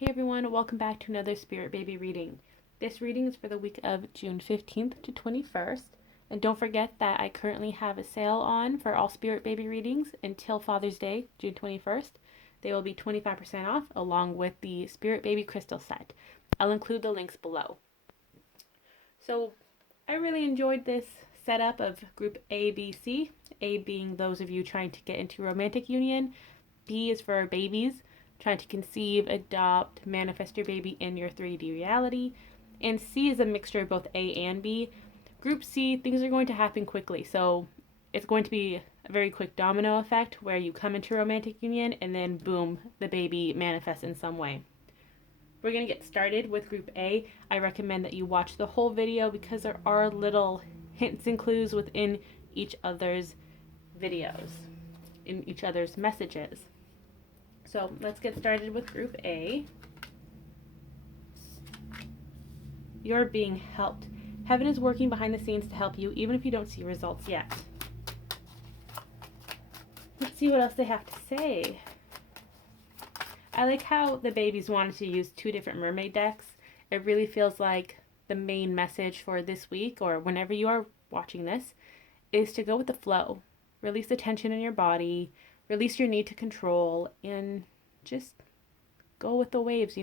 Hey everyone, welcome back to another Spirit Baby reading. This reading is for the week of June 15th to 21st. And don't forget that I currently have a sale on for all Spirit Baby readings until Father's Day, June 21st. They will be 25% off along with the Spirit Baby crystal set. I'll include the links below. So I really enjoyed this setup of group A, B, C. A being those of you trying to get into romantic union. B is for babies, trying to conceive, adopt, manifest your baby in your 3D reality. And C is a mixture of both A and B. Group C, things are going to happen quickly. So it's going to be a very quick domino effect where you come into romantic union and then boom, the baby manifests in some way. We're going to get started with group A. I recommend that you watch the whole video because there are little hints and clues within each other's videos, in each other's messages. So let's get started with group A. You're being helped. Heaven is working behind the scenes to help you, even if you don't see results yet. Let's see what else they have to say. I like how the babies wanted to use two different mermaid decks. It really feels like the main message for this week, or whenever you are watching this, is to go with the flow. Release the tension in your body, release your need to control, and just go with the waves,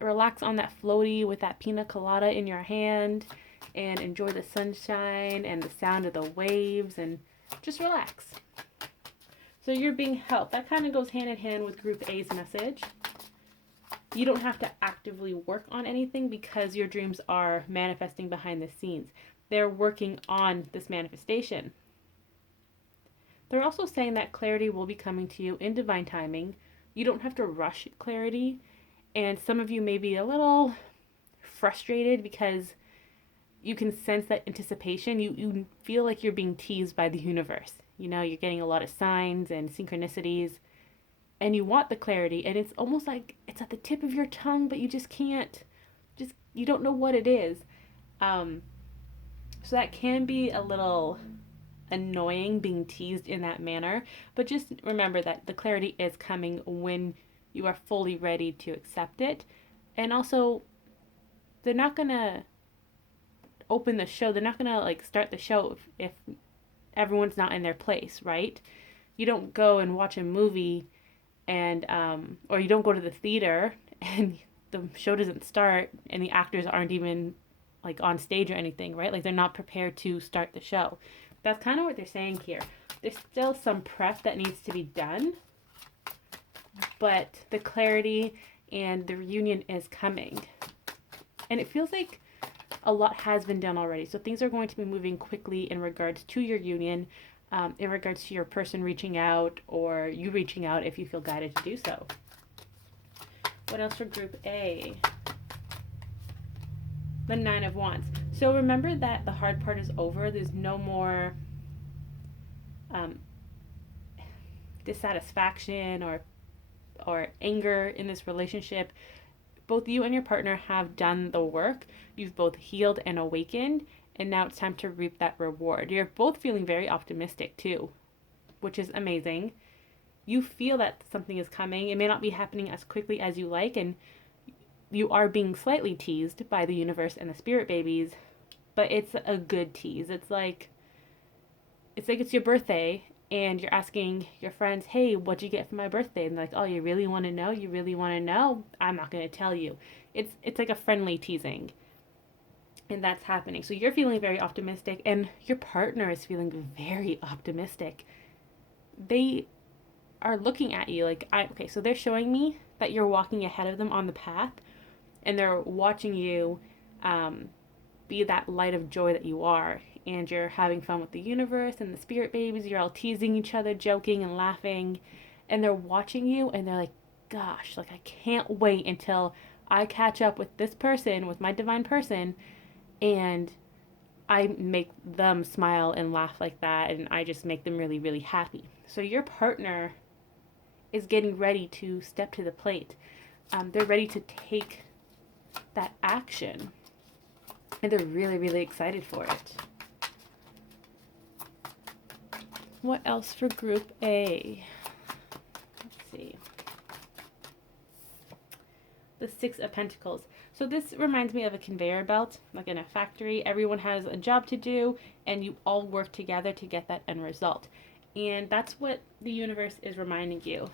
relax on that floaty with that pina colada in your hand and enjoy the sunshine and the sound of the waves and just relax. So you're being helped. That kind of goes hand in hand with group A's message. You don't have to actively work on anything because your dreams are manifesting behind the scenes. They're working on this manifestation. They're also saying that clarity will be coming to you in divine timing. You don't have to rush clarity. And some of you may be a little frustrated because you can sense that anticipation. You feel like you're being teased by the universe. You're getting a lot of signs and synchronicities. And you want the clarity. And it's almost like it's at the tip of your tongue, but you just can't. You don't know what it is. So that can be a little annoying being teased in that manner, but just remember that the clarity is coming when you are fully ready to accept it. And also, they're not gonna open the show, they're not gonna start the show if everyone's not in their place, right? You don't go and watch a movie and or you don't go to the theater and the show doesn't start and the actors aren't even on stage or anything, right? They're not prepared to start the show. That's kind of what they're saying here. There's still some prep that needs to be done, but the clarity and the reunion is coming. And it feels like a lot has been done already. So things are going to be moving quickly in regards to your union, in regards to your person reaching out or you reaching out if you feel guided to do so. What else for group A? The Nine of Wands. So remember that the hard part is over. There's no more dissatisfaction or anger in this relationship. Both you and your partner have done the work. You've both healed and awakened, and now it's time to reap that reward. You're both feeling very optimistic too, which is amazing. You feel that something is coming. It may not be happening as quickly as you like, and you are being slightly teased by the universe and the spirit babies, but it's a good tease. It's like it's your birthday and you're asking your friends, hey, what'd you get for my birthday? And they're like, oh, you really want to know? You really want to know? I'm not going to tell you. It's like a friendly teasing. And that's happening. So you're feeling very optimistic and your partner is feeling very optimistic. They are looking at you okay, so they're showing me that you're walking ahead of them on the path and they're watching you be that light of joy that you are, and you're having fun with the universe and the spirit babies. You're all teasing each other, joking and laughing, and they're watching you and they're like, gosh, I can't wait until I catch up with this person, with my divine person, and I make them smile and laugh like that, and I just make them really, really happy. So your partner is getting ready to step to the plate. They're ready to take that action, and they're really, really excited for it. What else for group A? Let's see. the Six of Pentacles. So this reminds me of a conveyor belt, like in a factory. Everyone has a job to do, and you all work together to get that end result. And that's what the universe is reminding you.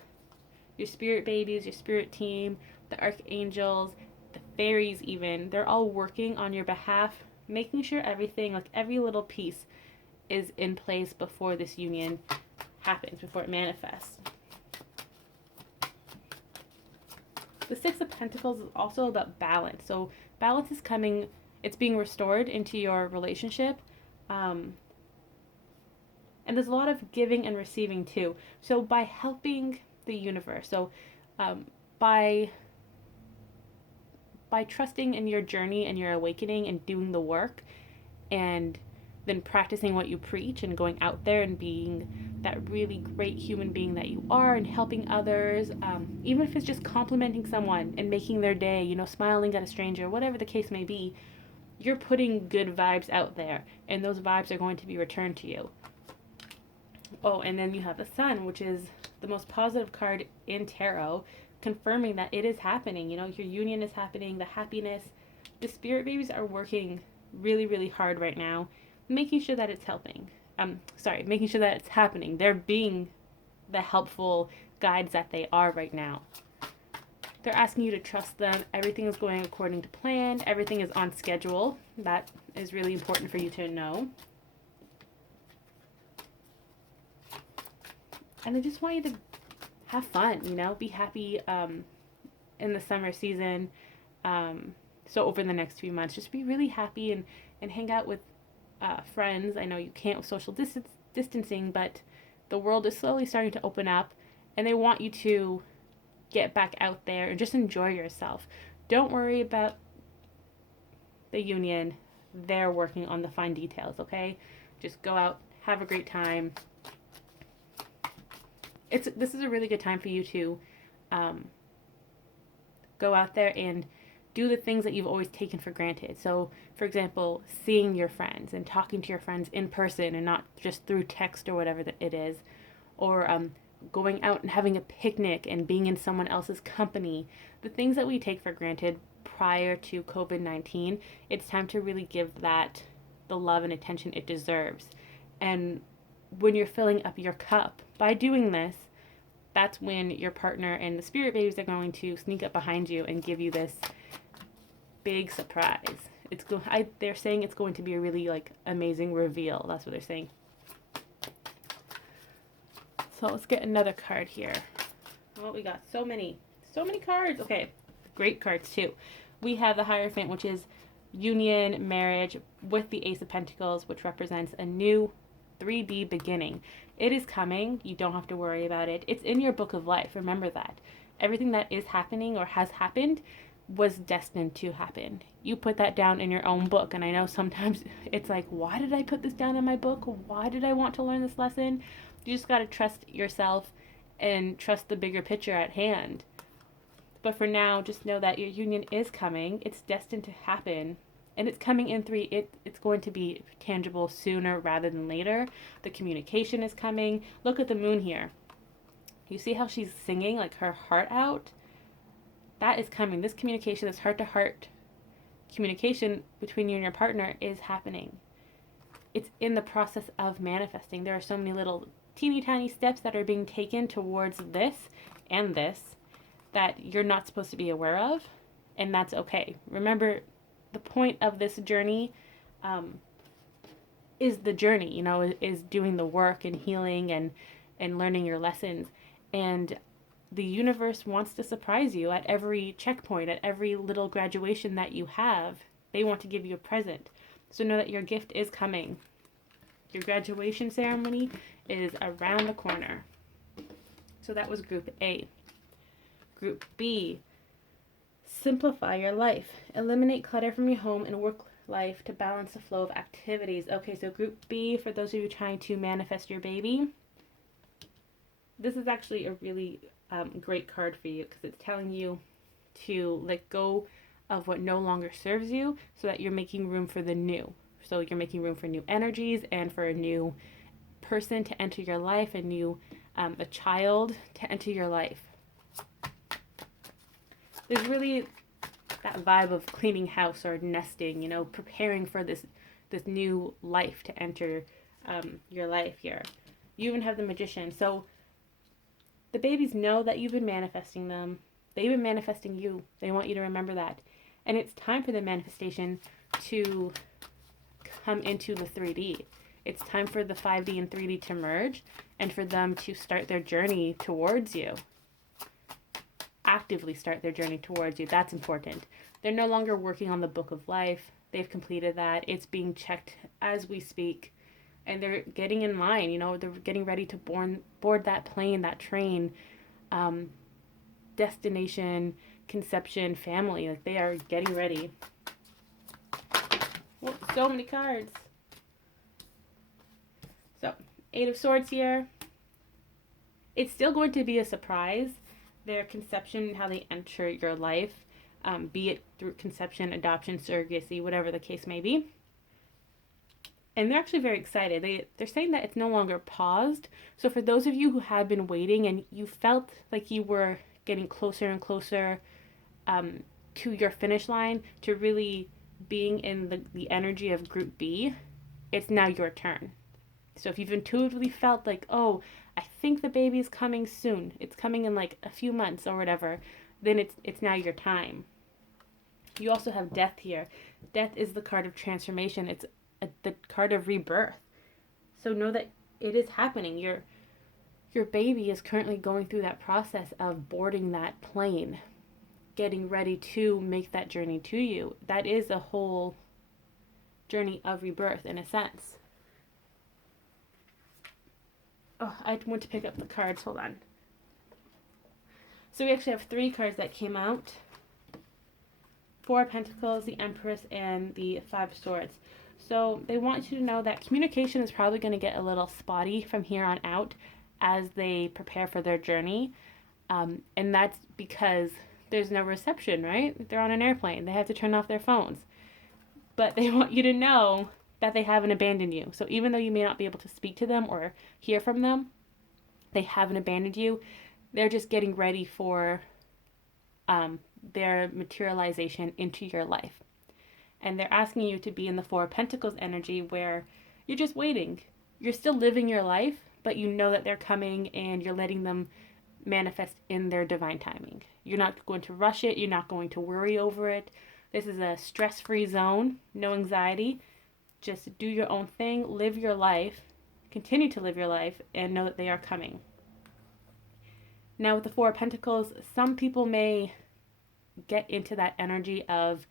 Your spirit babies, your spirit team, the archangels, the fairies even, they're all working on your behalf, making sure everything, like every little piece, is in place before this union happens, before it manifests. The Six of Pentacles is also about balance. So balance is coming, it's being restored into your relationship. And there's a lot of giving and receiving too. So by helping the universe, so by trusting in your journey and your awakening and doing the work, and then practicing what you preach and going out there and being that really great human being that you are and helping others, even if it's just complimenting someone and making their day, you know, smiling at a stranger, whatever the case may be, you're putting good vibes out there, and those vibes are going to be returned to you. Oh, and then you have the Sun, which is the most positive card in tarot, confirming that it is happening. You know, your union is happening, the happiness. The spirit babies are working really, really hard right now, making sure that it's helping. Making sure that it's happening. They're being the helpful guides that they are right now. They're asking you to trust them. Everything is going according to plan. Everything is on schedule. That is really important for you to know. And they just want you to have fun, you know, be happy in the summer season. So over the next few months, just be really happy and hang out with friends. I know you can't with social distancing, but the world is slowly starting to open up, and they want you to get back out there and just enjoy yourself. Don't worry about the union. They're working on the fine details, okay? Just go out, have a great time. This is a really good time for you to go out there and do the things that you've always taken for granted. So, for example, seeing your friends and talking to your friends in person and not just through text or whatever it is, or going out and having a picnic and being in someone else's company. The things that we take for granted prior to COVID-19, it's time to really give that the love and attention it deserves. And when you're filling up your cup by doing this, that's when your partner and the spirit babies are going to sneak up behind you and give you this big surprise. They're saying it's going to be a really amazing reveal. That's what they're saying. So let's get another card here. Oh, we got so many cards. Okay, great cards too. We have the Hierophant, which is union, marriage, with the Ace of Pentacles, which represents a new 3D beginning. It is coming. You don't have to worry about it. It's in your book of life. Remember that. Everything that is happening or has happened was destined to happen. You put that down in your own book. And I know sometimes it's like, why did I put this down in my book? Why did I want to learn this lesson? You just got to trust yourself and trust the bigger picture at hand. But for now, just know that your union is coming. It's destined to happen. And it's coming in it's going to be tangible sooner rather than later. The communication is coming. Look at the moon here. You see how she's singing her heart out? That is coming. This communication, this heart-to-heart communication between you and your partner is happening. It's in the process of manifesting. There are so many little teeny tiny steps that are being taken towards this and this that you're not supposed to be aware of, and that's okay. Remember, the point of this journey is the journey, is doing the work and healing and learning your lessons. And the universe wants to surprise you at every checkpoint, at every little graduation that you have. They want to give you a present. So know that your gift is coming. Your graduation ceremony is around the corner. So that was Group A. Group B. Simplify your life. Eliminate clutter from your home and work life to balance the flow of activities. Okay, so Group B, for those of you trying to manifest your baby, this is actually a really great card for you because it's telling you to let go of what no longer serves you so that you're making room for the new. So you're making room for new energies and for a new person to enter your life, a child to enter your life. There's really that vibe of cleaning house or nesting, preparing for this new life to enter your life here. You even have the Magician. So the babies know that you've been manifesting them. They've been manifesting you. They want you to remember that. And it's time for the manifestation to come into the 3D. It's time for the 5D and 3D to merge and for them to start their journey towards you. Actively start their journey towards you. That's important. They're no longer working on the book of life. They've completed that. It's being checked as we speak. And they're getting in line, they're getting ready to board that plane, that train, destination, conception, family. Like, they are getting ready. Whoa, so many cards. So, 8 of Swords here. It's still going to be a surprise, their conception, how they enter your life, be it through conception, adoption, surrogacy, whatever the case may be. And they're actually very excited. They're saying that it's no longer paused. So for those of you who have been waiting and you felt like you were getting closer and closer to your finish line, to really being in the energy of Group B, it's now your turn. So if you've intuitively felt like, oh, I think the baby is coming soon, it's coming in like a few months or whatever, then it's now your time. You also have Death here. Death is the card of transformation. It's the card of rebirth. So know that it is happening. Your baby is currently going through that process of boarding that plane, getting ready to make that journey to you. That is a whole journey of rebirth in a sense. Oh, I went to pick up the cards. Hold on. So we actually have 3 cards that came out. 4 of Pentacles, the Empress, and the 5 of Swords. So they want you to know that communication is probably going to get a little spotty from here on out as they prepare for their journey. And that's because there's no reception, right? They're on an airplane. They have to turn off their phones. But they want you to know that they haven't abandoned you. So even though you may not be able to speak to them or hear from them, they haven't abandoned you. They're just getting ready for their materialization into your life. And they're asking you to be in the 4 of Pentacles energy where you're just waiting. You're still living your life, but you know that they're coming and you're letting them manifest in their divine timing. You're not going to rush it. You're not going to worry over it. This is a stress-free zone, no anxiety. Just do your own thing, live your life, continue to live your life, and know that they are coming. Now with the 4 of Pentacles, some people may get into that energy of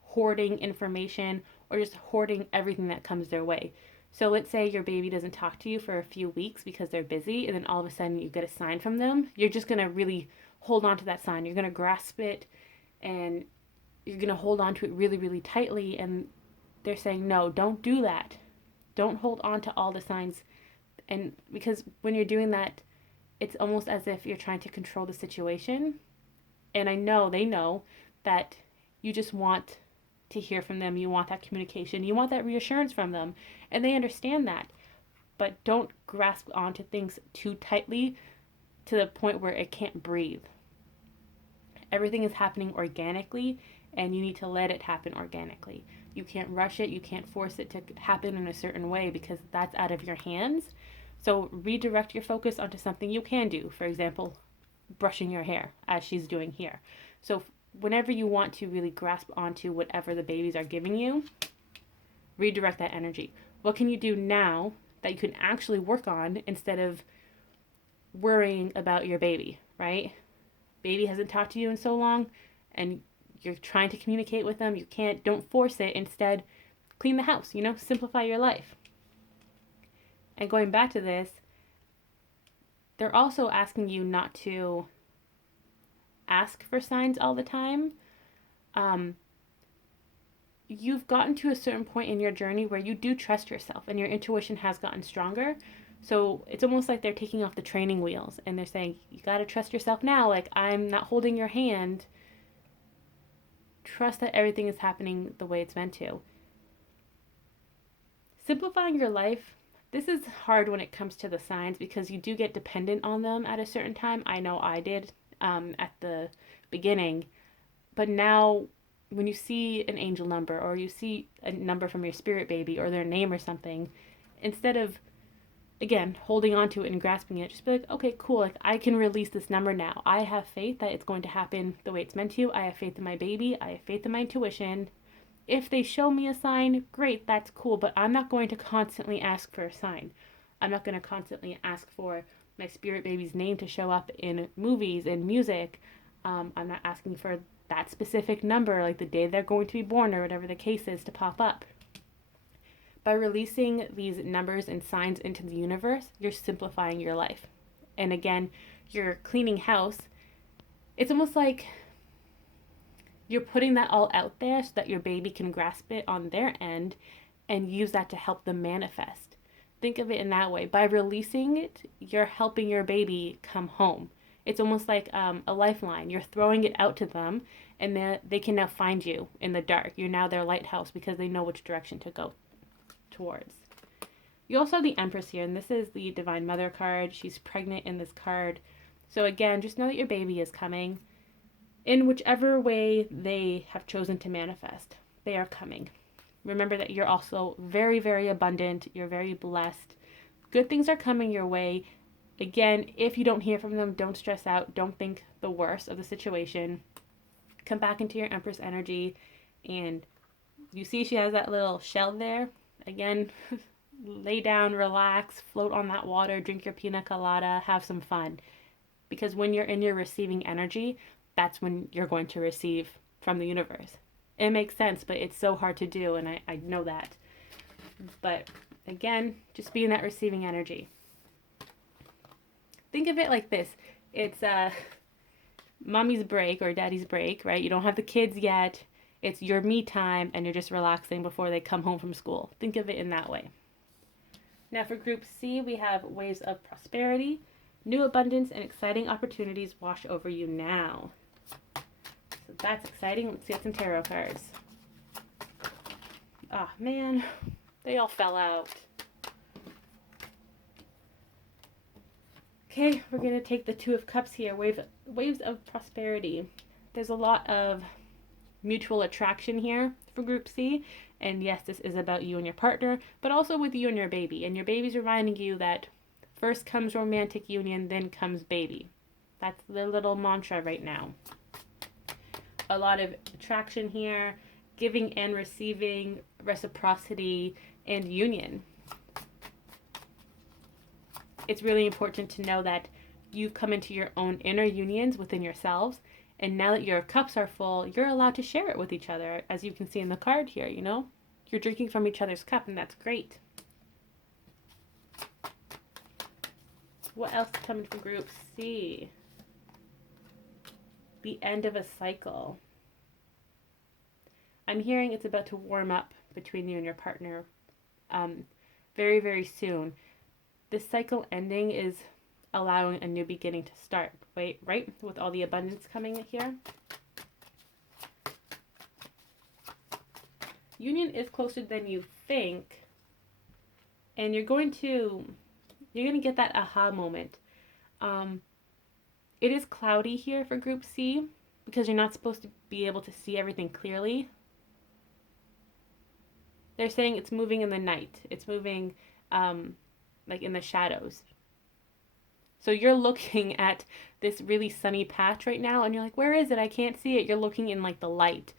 hoarding information or just hoarding everything that comes their way. So let's say your baby doesn't talk to you for a few weeks because they're busy, and then all of a sudden you get a sign from them. You're just going to really hold on to that sign. You're going to grasp it and you're going to hold on to it really, really tightly. And they're saying, no, don't do that. Don't hold on to all the signs. And because when you're doing that, it's almost as if you're trying to control the situation. And I know they know that you just want to hear from them. You want that communication. You want that reassurance from them. And they understand that. But don't grasp onto things too tightly to the point where it can't breathe. Everything is happening organically, and you need to let it happen organically. You can't rush it. You can't force it to happen in a certain way because that's out of your hands. So redirect your focus onto something you can do. For example, brushing your hair, as she's doing here. So whenever you want to really grasp onto whatever the babies are giving you, redirect that energy. What can you do now that you can actually work on instead of worrying about your baby, right? Baby hasn't talked to you in so long and you're trying to communicate with them. You can't, don't force it. Instead, clean the house, simplify your life. And going back to this, they're also asking you not to ask for signs all the time. You've gotten to a certain point in your journey where you do trust yourself and your intuition has gotten stronger. So it's almost like they're taking off the training wheels and they're saying, you got to trust yourself now. Like, I'm not holding your hand. Trust that everything is happening the way it's meant to. Simplifying your life. This is hard when it comes to the signs because you do get dependent on them at a certain time. I know I did at the beginning. But now, when you see an angel number or you see a number from your spirit baby or their name or something, instead of, again, holding on to it and grasping it, just be like, okay, cool, like I can release this number now. I have faith that it's going to happen the way it's meant to. I have faith in my baby. I have faith in my intuition. If they show me a sign, great, that's cool, but I'm not going to constantly ask for a sign. I'm not going to constantly ask for my spirit baby's name to show up in movies and music. I'm not asking for that specific number, like the day they're going to be born or whatever the case is, to pop up. By releasing these numbers and signs into the universe, you're simplifying your life. And again, you're cleaning house. It's almost like you're putting that all out there so that your baby can grasp it on their end and use that to help them manifest. Think of it in that way. By releasing it, you're helping your baby come home. It's almost like a lifeline. You're throwing it out to them, and they can now find you in the dark. You're now their lighthouse because they know which direction to go towards. You also have the Empress here, and this is the Divine Mother card. She's pregnant in this card. So again, just know that your baby is coming. In whichever way they have chosen to manifest, they are coming. Remember that you're also very, very abundant. You're very blessed. Good things are coming your way. Again, if you don't hear from them, don't stress out. Don't think the worst of the situation. Come back into your Empress energy, and you see she has that little shell there. Again, lay down, relax, float on that water, drink your pina colada, have some fun. Because when you're in your receiving energy, that's when you're going to receive from the universe. It makes sense, but it's so hard to do, and I know that. But again, just be in that receiving energy. Think of it like this. It's mommy's break or daddy's break, right? You don't have the kids yet. It's your me time, and you're just relaxing before they come home from school. Think of it in that way. Now for Group C, we have waves of prosperity. New abundance and exciting opportunities wash over you now. So that's exciting. Let's get some tarot cards. Oh man, they all fell out. Okay, we're going to take the Two of Cups here. Waves of prosperity. There's a lot of mutual attraction here for Group C. And yes, this is about you and your partner, but also with you and your baby. And your baby's reminding you that first comes romantic union, then comes baby. That's the little mantra right now. A lot of attraction here, giving and receiving, reciprocity, and union. It's really important to know that you've come into your own inner unions within yourselves, and now that your cups are full, you're allowed to share it with each other, as you can see in the card here, you know? You're drinking from each other's cup, and that's great. What else is coming from Group C? The end of a cycle. I'm hearing it's about to warm up between you and your partner very, very soon. This cycle ending is allowing a new beginning to start, right? With all the abundance coming here. Union is closer than you think, and you're going to get that aha moment. It is cloudy here for Group C because you're not supposed to be able to see everything clearly. They're saying it's moving in the night. It's moving like in the shadows. So you're looking at this really sunny patch right now, and you're like, where is it? I can't see it. You're looking in like the light.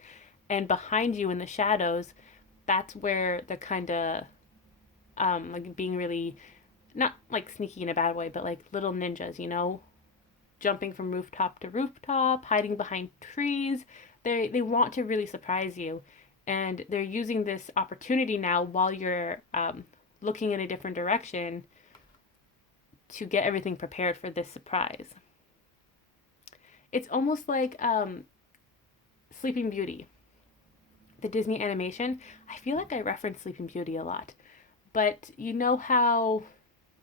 And behind you in the shadows, that's where they're kind of like being really, not like sneaky in a bad way, but like little ninjas, you know, jumping from rooftop to rooftop, hiding behind trees. They want to really surprise you, and they're using this opportunity now while you're looking in a different direction to get everything prepared for this surprise. It's almost like Sleeping Beauty, the Disney animation. I feel like I reference Sleeping Beauty a lot, but you know how,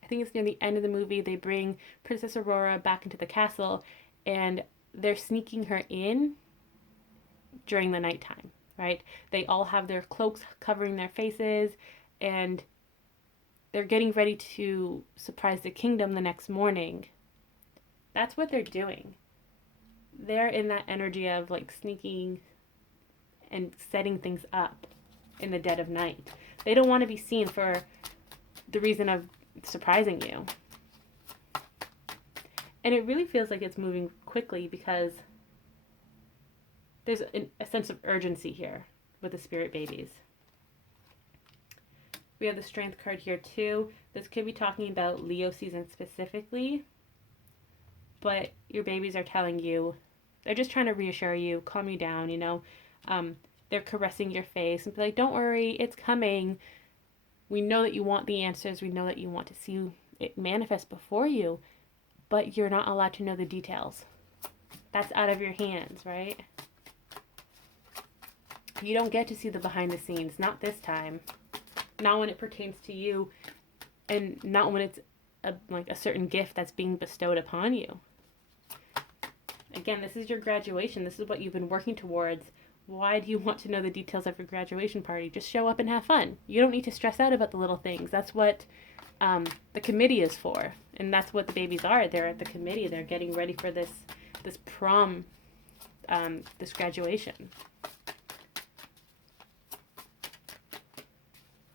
I think it's near the end of the movie, they bring Princess Aurora back into the castle, and they're sneaking her in during the nighttime, right? They all have their cloaks covering their faces, and they're getting ready to surprise the kingdom the next morning. That's what they're doing. they're in that energy of like sneaking and setting things up in the dead of night. They don't want to be seen for the reason of surprising you. And it really feels like it's moving quickly because there's a sense of urgency here with the spirit babies. We have the strength card here too. This could be talking about Leo season specifically, but your babies are telling you, they're just trying to reassure you, calm you down, you know. They're caressing your face and be like, don't worry, it's coming. We know that you want the answers. We know that you want to see it manifest before you, but you're not allowed to know the details. That's out of your hands, right? You don't get to see the behind the scenes, not this time. Not when it pertains to you, and not when it's a certain gift that's being bestowed upon you. Again, this is your graduation. This is what you've been working towards. Why do you want to know the details of your graduation party? Just show up and have fun. You don't need to stress out about the little things. That's what the committee is for, and that's what the babies are. They're at the committee. They're getting ready for this prom, this graduation.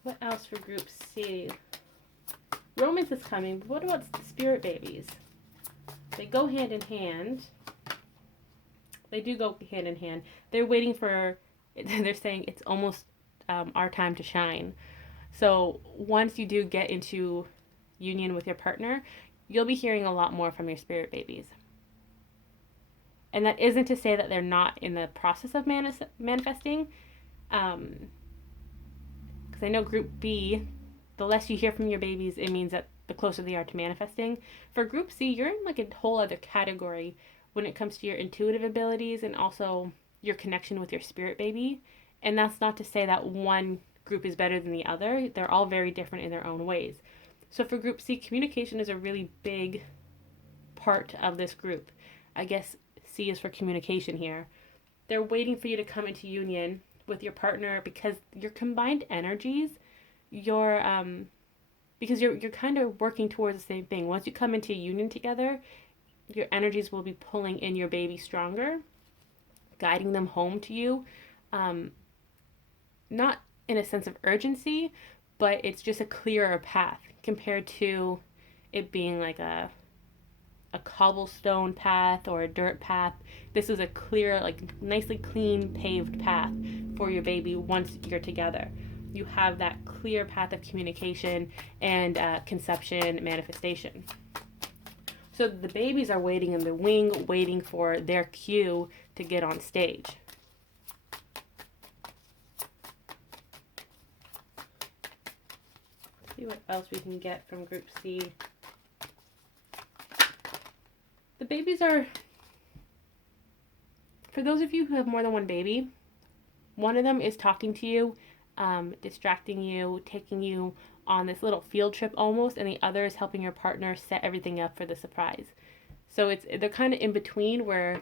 What else for Group C? Romance is coming, but what about the spirit babies? They go hand in hand. They do go hand in hand. They're waiting for, they're saying it's almost our time to shine. So once you do get into union with your partner, you'll be hearing a lot more from your spirit babies. And that isn't to say that they're not in the process of manifesting. Because I know Group B, the less you hear from your babies, it means that the closer they are to manifesting. For Group C, you're in like a whole other category when it comes to your intuitive abilities and also your connection with your spirit baby. And that's not to say that one group is better than the other. They're all very different in their own ways. So for Group C, communication is a really big part of this group. I guess C is for communication here. They're waiting for you to come into union with your partner because your combined energies, because you're kind of working towards the same thing. Once you come into union together, your energies will be pulling in your baby stronger, guiding them home to you. Not in a sense of urgency, but it's just a clearer path compared to it being like a cobblestone path or a dirt path. This is a clear, like nicely clean paved path for your baby once you're together. You have that clear path of communication and conception, manifestation. So the babies are waiting in the wing, waiting for their cue to get on stage. See what else we can get from Group C. The babies are, for those of you who have more than one baby, one of them is talking to you, distracting you, taking you on this little field trip almost, and the other is helping your partner set everything up for the surprise. So they're kind of in between where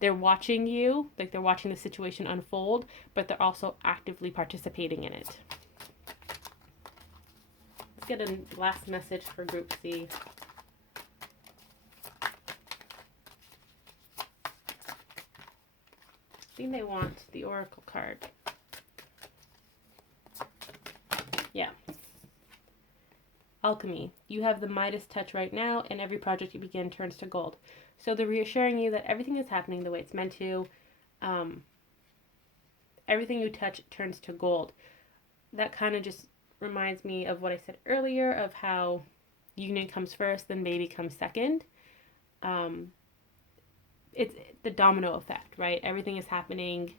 they're watching you, like they're watching the situation unfold, but they're also actively participating in it. Let's get a last message for Group C. I think they want the Oracle card. Yeah. Alchemy. You have the Midas touch right now, and every project you begin turns to gold. So they're reassuring you that everything is happening the way it's meant to. Everything you touch turns to gold. That kind of just reminds me of what I said earlier of how union comes first, then baby comes second. It's the domino effect, right? Everything is happening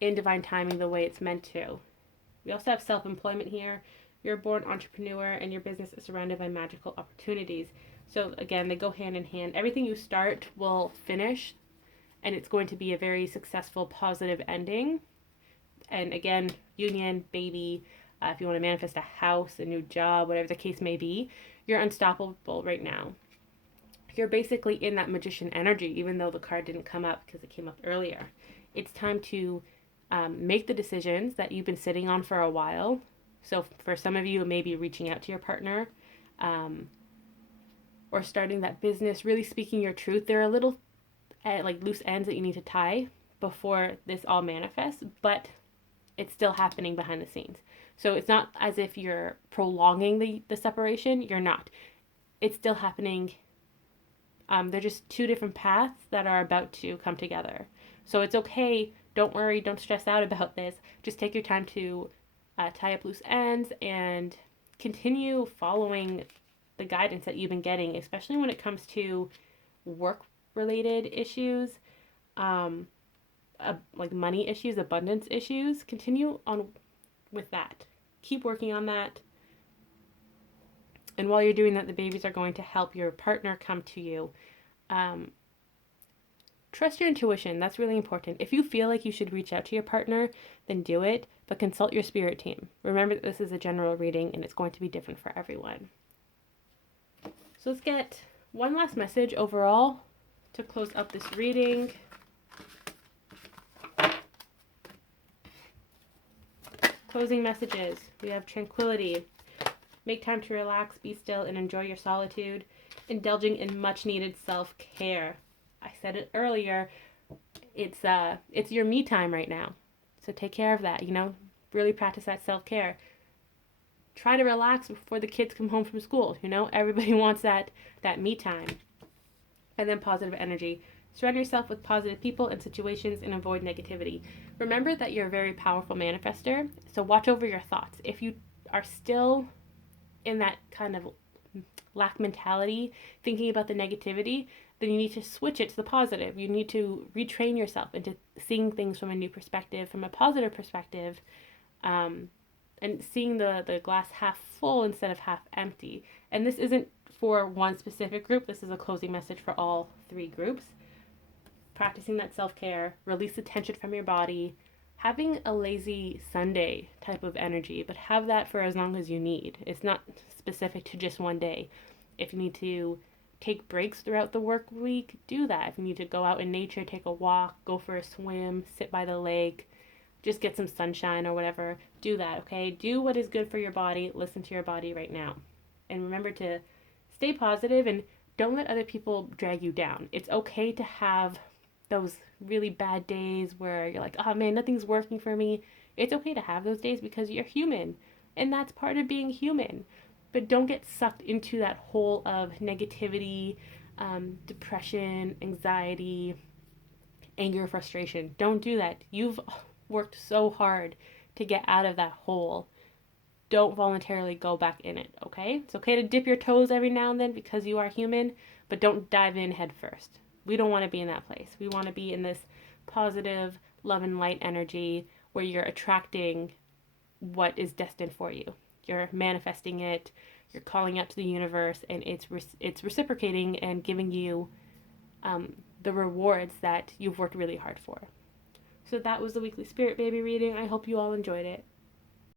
in divine timing the way it's meant to. We also have self-employment here. You're a born entrepreneur and your business is surrounded by magical opportunities. So again, they go hand in hand. Everything you start will finish, and it's going to be a very successful, positive ending. And again, union, baby, if you want to manifest a house, a new job, whatever the case may be, you're unstoppable right now. You're basically in that magician energy, even though the card didn't come up because it came up earlier. It's time to make the decisions that you've been sitting on for a while. So for some of you, it may be reaching out to your partner or starting that business, really speaking your truth. They're a little like loose ends that you need to tie before this all manifests, but it's still happening behind the scenes. So it's not as if you're prolonging the separation. You're not. It's still happening. They're just two different paths that are about to come together. So it's okay. Don't worry. Don't stress out about this. Just take your time to tie up loose ends and continue following the guidance that you've been getting, especially when it comes to work related issues, um, like money issues, abundance issues. Continue on with that. Keep working on that. And while you're doing that, the babies are going to help your partner come to you. Um, Trust your intuition. That's really important. If you feel like you should reach out to your partner, then do it, but consult your spirit team. Remember that this is a general reading and it's going to be different for everyone. So let's get one last message overall to close up this reading. Closing messages. We have tranquility. Make time to relax, be still, and enjoy your solitude. Indulging in much needed self-care. I said it earlier. It's your me time right now. So take care of that, Really practice that self-care. Try to relax before the kids come home from school, Everybody wants that me time. And then positive energy. Surround yourself with positive people and situations and avoid negativity. Remember that you're a very powerful manifester, so watch over your thoughts. If you are still in that kind of lack mentality, thinking about the negativity, then you need to switch it to the positive. You need to retrain yourself into seeing things from a new perspective, from a positive perspective, and seeing the glass half full instead of half empty. And this isn't for one specific group. This is a closing message for all 3 groups. Practicing that self-care, release the tension from your body, having a lazy Sunday type of energy, but have that for as long as you need. It's not specific to just one day. If you need to take breaks throughout the work week, do that. If you need to go out in nature, take a walk, go for a swim, sit by the lake, just get some sunshine or whatever, do that, okay? Do what is good for your body. Listen to your body right now. And remember to stay positive and don't let other people drag you down. It's okay to have those really bad days where you're like, oh man, nothing's working for me. It's okay to have those days because you're human. And that's part of being human. But don't get sucked into that hole of negativity, depression, anxiety, anger, frustration. Don't do that. You've worked so hard to get out of that hole. Don't voluntarily go back in it, okay? It's okay to dip your toes every now and then because you are human, but don't dive in head first. We don't want to be in that place. We want to be in this positive, love and light energy where you're attracting what is destined for you. You're manifesting it, you're calling out to the universe, and it's reciprocating and giving you the rewards that you've worked really hard for. So that was the weekly Spirit Baby reading. I hope you all enjoyed it.